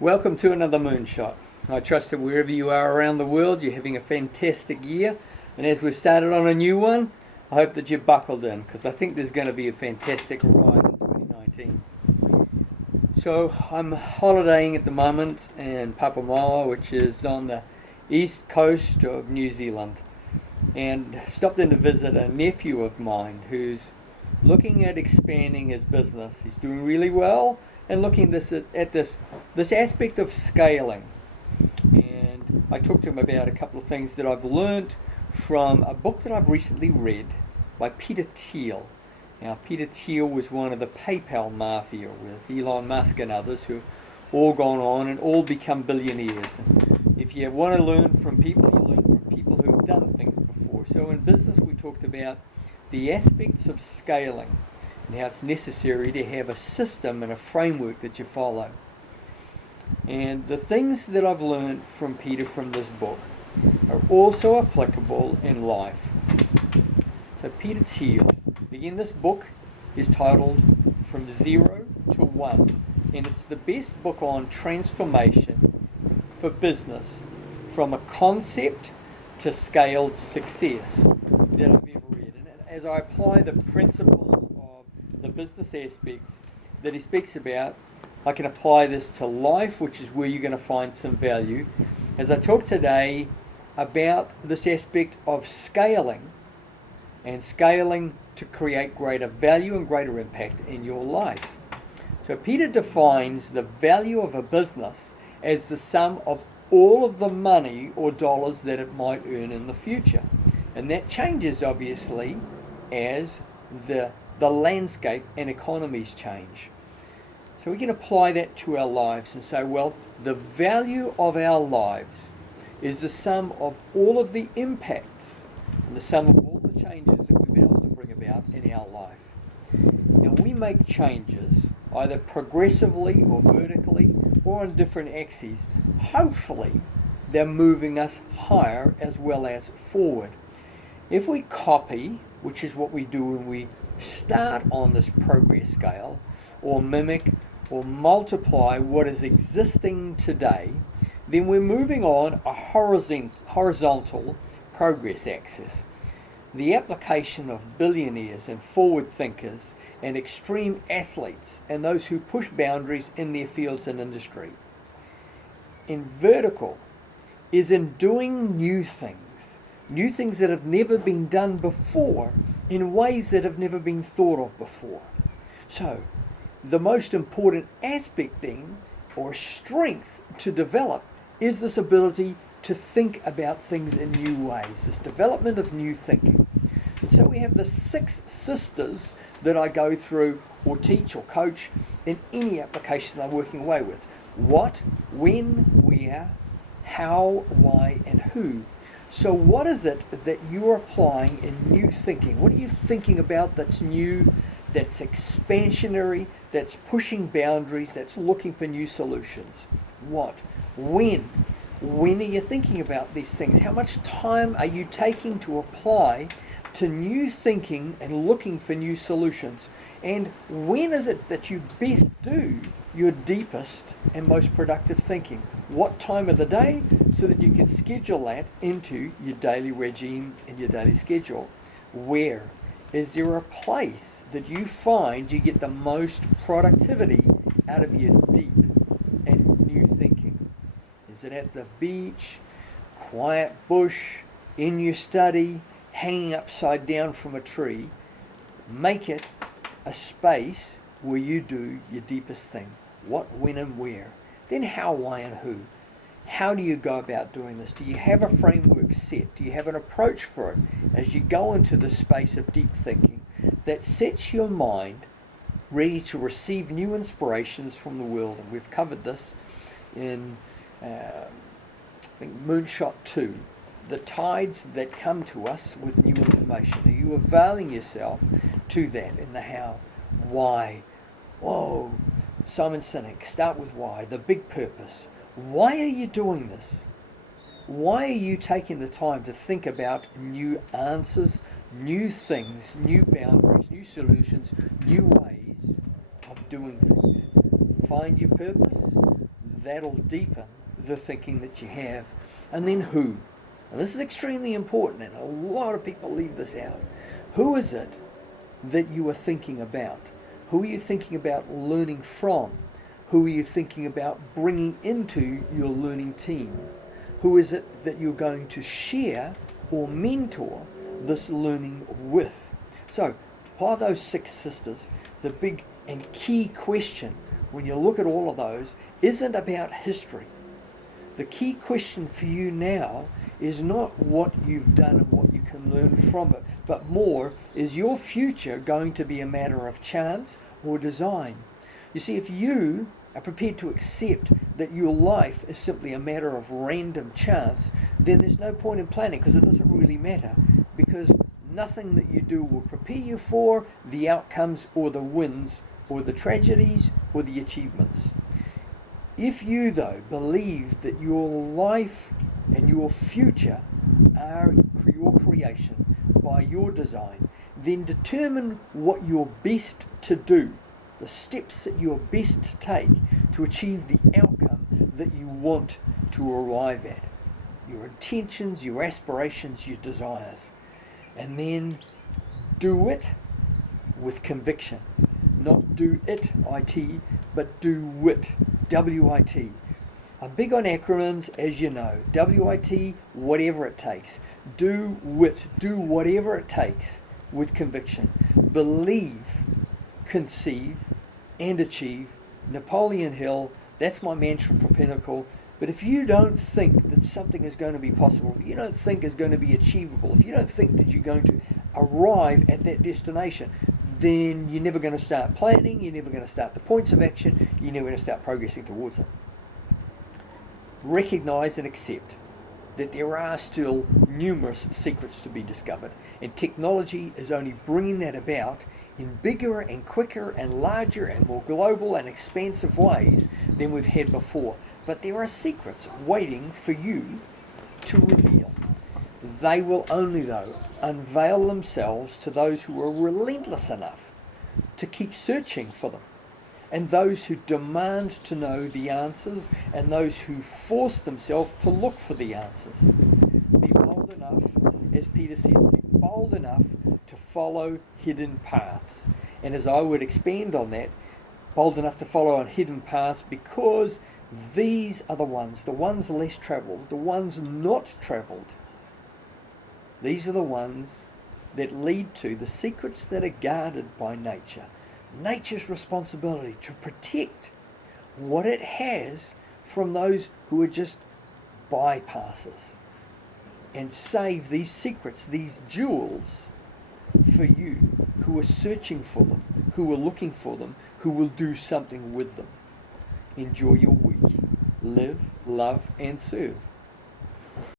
Welcome to another Moonshot. I trust that wherever you are around the world, you're having a fantastic year. And as we've started on a new one, I hope that you're buckled in, because I think there's going to be a fantastic ride in 2019. So I'm holidaying at the moment in Papamoa, which is on the east coast of New Zealand, and stopped in to visit a nephew of mine who's looking at expanding his business. He's doing really well and looking at this aspect of scaling. And I talked to him about a couple of things that I've learned from a book that I've recently read by Peter Thiel. Now, Peter Thiel was one of the PayPal mafia with Elon Musk and others who've all gone on and all become billionaires. And if you want to learn from people, you learn from people who've done things before. So in business, we talked about the aspects of scaling and how it's necessary to have a system and a framework that you follow. And the things that I've learned from Peter from this book are also applicable in life. So Peter Thiel, again, this book is titled From Zero to One, and it's the best book on transformation for business from a concept to scaled success that I've ever read. And as I apply the principles of the business aspects that he speaks about, I can apply this to life, which is where you're going to find some value. As I talk today about this aspect of scaling, and scaling to create greater value and greater impact in your life. So Peter defines the value of a business as the sum of all of the money or dollars that it might earn in the future. And that changes, obviously, as the landscape and economies change. So we can apply that to our lives and say, well, the value of our lives is the sum of all of the impacts and the sum of all the changes that we've been able to bring about in our life. And we make changes either progressively or vertically or on different axes. Hopefully, they're moving us higher as well as forward. If we copy, which is what we do when we start on this progress scale, or mimic or multiply what is existing today, then we're moving on a horizontal progress axis. The application of billionaires and forward thinkers and extreme athletes and those who push boundaries in their fields and industry. In vertical is in doing new things that have never been done before in ways that have never been thought of before. So the most important aspect then, or strength to develop, is this ability to think about things in new ways, this development of new thinking. And so we have the 6 sisters that I go through or teach or coach in any application I'm working away with. What, when, where, how, why, and who. So what is it that you're applying in new thinking? What are you thinking about that's new, that's expansionary, that's pushing boundaries, that's looking for new solutions? What? When? When are you thinking about these things? How much time are you taking to apply to new thinking and looking for new solutions? And when is it that you best do your deepest and most productive thinking? What time of the day, so that you can schedule that into your daily regime and your daily schedule? Where? Is there a place that you find you get the most productivity out of your deep and new thinking? Is it at the beach, quiet bush, in your study, hanging upside down from a tree? Make it a space where you do your deepest thing. What, when, and where. Then how, why, and who. How do you go about doing this? Do you have a framework set? Do you have an approach for it as you go into the space of deep thinking that sets your mind ready to receive new inspirations from the world? And we've covered this in I think Moonshot 2, the tides that come to us with new information. Are you availing yourself to that in the how? Why? Whoa, Simon Sinek, start with why, the big purpose. Why are you doing this? Why are you taking the time to think about new answers, new things, new boundaries, new solutions, new ways of doing things? Find your purpose, that'll deepen the thinking that you have. And then who? And this is extremely important, and a lot of people leave this out. Who is it that you are thinking about? Who are you thinking about learning from? Who are you thinking about bringing into your learning team? Who is it that you're going to share or mentor this learning with? So, by those 6 sisters, the big and key question when you look at all of those isn't about history. The key question for you now is not what you've done and what you can learn from it, but more, is your future going to be a matter of chance or design? You see, if you are prepared to accept that your life is simply a matter of random chance, then there's no point in planning, because it doesn't really matter, because nothing that you do will prepare you for the outcomes or the wins or the tragedies or the achievements. If you, though, believe that your life and your future are your creation by your design, then determine what you're best to do, the steps that you're best to take to achieve the outcome that you want to arrive at. Your intentions, your aspirations, your desires. And then do it with conviction. Not do it, IT, but do wit, W-I-T. I'm big on acronyms, as you know. W-I-T, whatever it takes. Do wit, do whatever it takes with conviction. Believe, conceive, and achieve. Napoleon Hill, that's my mantra for Pinnacle. But if you don't think that something is going to be possible, if you don't think it's going to be achievable, if you don't think that you're going to arrive at that destination, then you're never going to start planning, you're never going to start the points of action, you're never going to start progressing towards it. Recognize and accept that there are still numerous secrets to be discovered, and technology is only bringing that about in bigger and quicker and larger and more global and expansive ways than we've had before. But there are secrets waiting for you to reveal. They will only, though, unveil themselves to those who are relentless enough to keep searching for them, and those who demand to know the answers, and those who force themselves to look for the answers. Be bold enough, as Peter says, be bold enough to follow hidden paths. And as I would expand on that, bold enough to follow on hidden paths, because these are the ones less travelled, the ones not travelled. These are the ones that lead to the secrets that are guarded by nature. Nature's responsibility to protect what it has from those who are just bypassers, and save these secrets, these jewels, for you who are searching for them, who are looking for them, who will do something with them. Enjoy your week. Live, love, and serve.